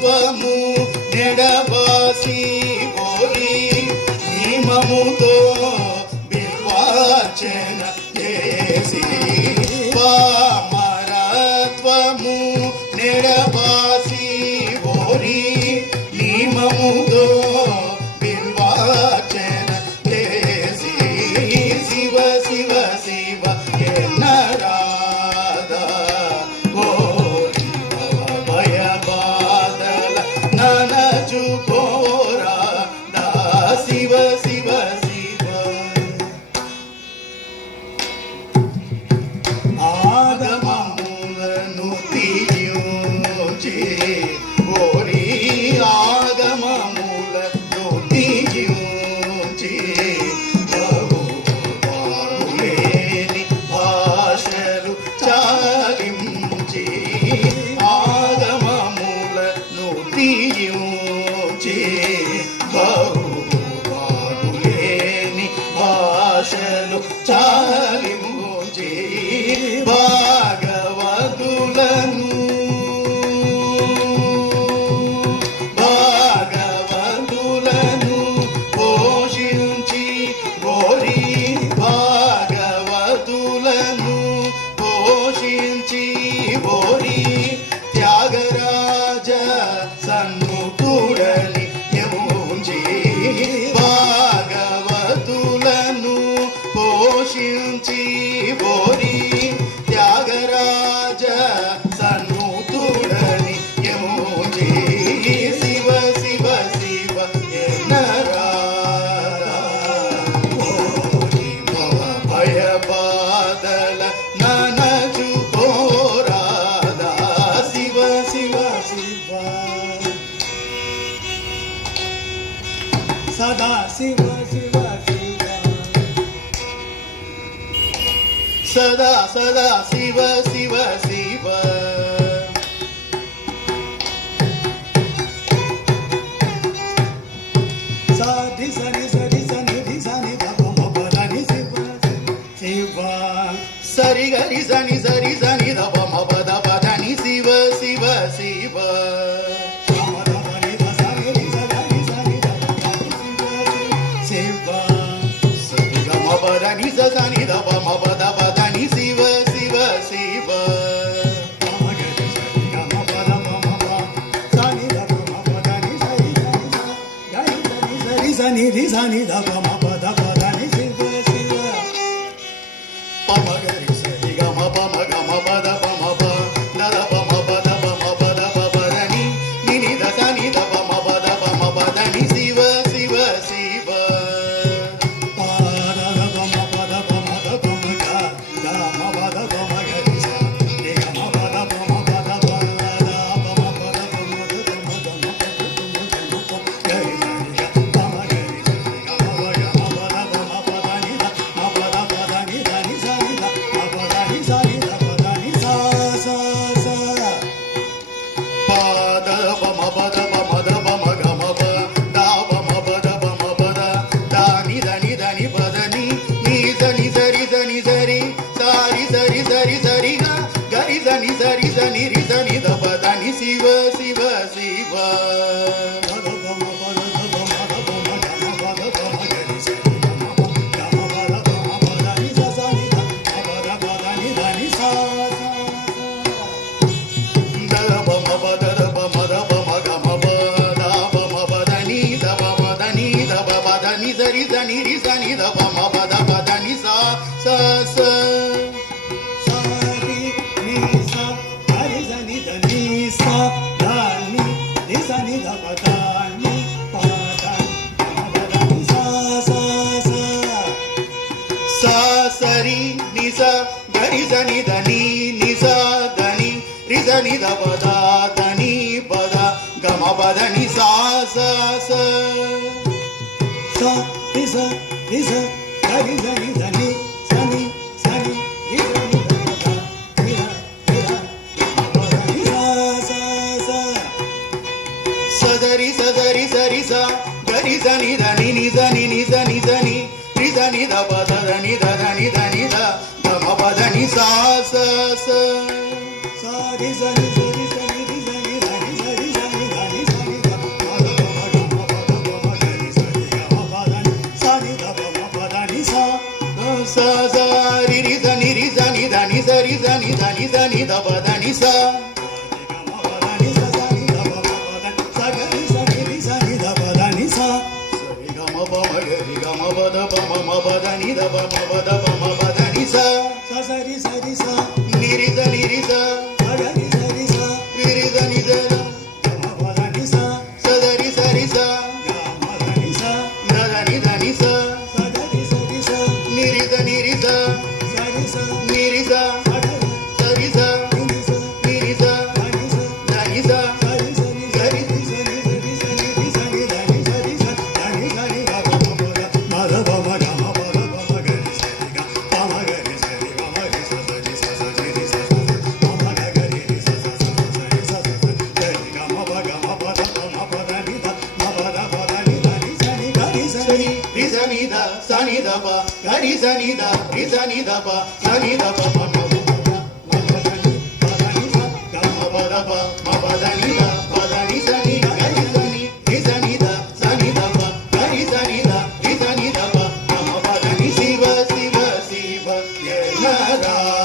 పరత్వము నెడబాసి ఓరి నియమముతో బిల్వార్చన చేసి పామరత్వము నెడబాసి ఓరి నియమముతో బిల్వార్చన చేసి శివ శివ శివ ఎన్నరాధా గోరి భయ బాదల ననచుకోరా దా శివ శివ శివ ఆగమములను తీయుచి ఓరి ఆగమములను తీయుచి బహుబాహులేని భాషలు చాలించి ఆగమములను తీయుచి బహుబాహులేని భాషలు చాలించి భాగవతులను పోషించి గోరి భాగవతులను పోషించి గోరి త్యాగరాజ సన్ముఖుడని యముంచి భాగవతులను పోషించి గోరి త్యాగరాజ సన్ముఖుడని యముంచి శివ శివ శివ ఎన్నరాధా గోరి భయ బాదల ననచుకోరాధా శివ శివ శివ సదా శివ శివ శివ సదా సదా శివ శివ శివ సరి సరి సరి సని సని దని శివ శివ సరి గరి సని సరి సని ద పమ పద పదని శివ శివ శివ దని సని ద పమ పద పదని శివ శివ శివ నిధి సని ద పమ పద పదని శివ శివ పమ గరి సరి గమ పమ గమ పద పమ ప దద పమ పద పమ పద పదని నిని ద సని ద పమ పద పమ పదని శివ శివ శివ పాద పమ పద పమ ద పమ గ గమ పద పమ గరి స ని గమ పద పమ పద పద పమ పద పమ ద పమ గమ పద పమ గరి శివ శివ శివ సరి దని రి సని ద పమ పద పదని సా స స సరి ని స హరి సని దని స దని రి సని ద పదని పదని సా స స సా సరి ని స గరి సని దని ని స దని రి సని ద పద దని పద గమ పదని సా స స sa sa sa gari gari sani sani sani gari gari sa sa sa sadari sadari sari sa gari sani dani ni sani ni sani sani ri sani da pa da ni da ni da ni da ga ma pa da ni sa sa sa sa ri sani sani sani ri sani da ni sani sani ನಿದ ಪ ಮ ಪದ ಪ ಮ ಪದ ನಿ ಸ ಸರಿ ಸರಿ ಸ ನಿರಿದ ನಿರಿದ ಸರಿ ಸರಿ ಸ ನಿರಿದ ನಿದ ಗಮ ಪದ ನಿ ಸ ಸದರಿ ಸರಿ ಸ ಗಮ ಪದ ನಿ ಸ ನದ ನಿದ ನಿ ಸ ಸರಿ ಸರಿ ಸ ನಿರಿದ ನಿರಿದ ಸರಿ ಸ ನಿರಿದ ಸರಿ ಸ ನಿರಿದ ಧನಿ ಸ ಸರಿ ಸರಿ ಗರಿ ಸರಿ ಸರಿ ಸರಿ ಧನಿ ಸರಿ ಸ ಧನಿ ಸರಿ ಗ ಮ ಪ ಮ ಗ ಮ ಪ ಮ ಗರಿ ಸರಿ ಗ ಪ ಮ ಗರಿ ಸರಿ ಗ ಮ ರಿ ಸ ಸರಿ ಸ ಸರಿ ಸ ಪ ಮ ಗ ಗರಿ ರಿ ಸ ಸ ಸರಿ ಸ ಸರಿ ಗ ಮ ಪ ಗ ಮ ಪ ದ ಪ ಮ ಪ ದ ನಿ ದ ಮ ಪ ದ ಪ ದ ನಿ ದ ನಿ ಸರಿ ಗ ರಿ ಸರಿ ರಿ ಸ ನಿ ದ ಸ ನಿ ದ ಪ ಗರಿ ಸ ನಿ ದ ರಿ ಸ ನಿ ದ ಪ ಸ ನಿ ದ ಪ ಮ ಮ ಪ ದ ಮ ಪ ದ ನಿ ಪ ದ ನಿ ಸ ಗ ಮ ಪ ದ ಪ ಮ ಪ ದ ನಿ ದ ಪ ದ ನಿ ಸ ನಿ ಗರಿ ಸ ನಿ ರಿ ಸ ನಿ ದ ಸ ನಿ ದ ಪ ಗರಿ ಸ ನಿ ದ ರಿ ಸ ನಿ ದ ಪ ಗ ಮ ಪ ದ ನಿ ಶಿವ ಶಿವ ಶಿವ ಜಯ ರಾಮ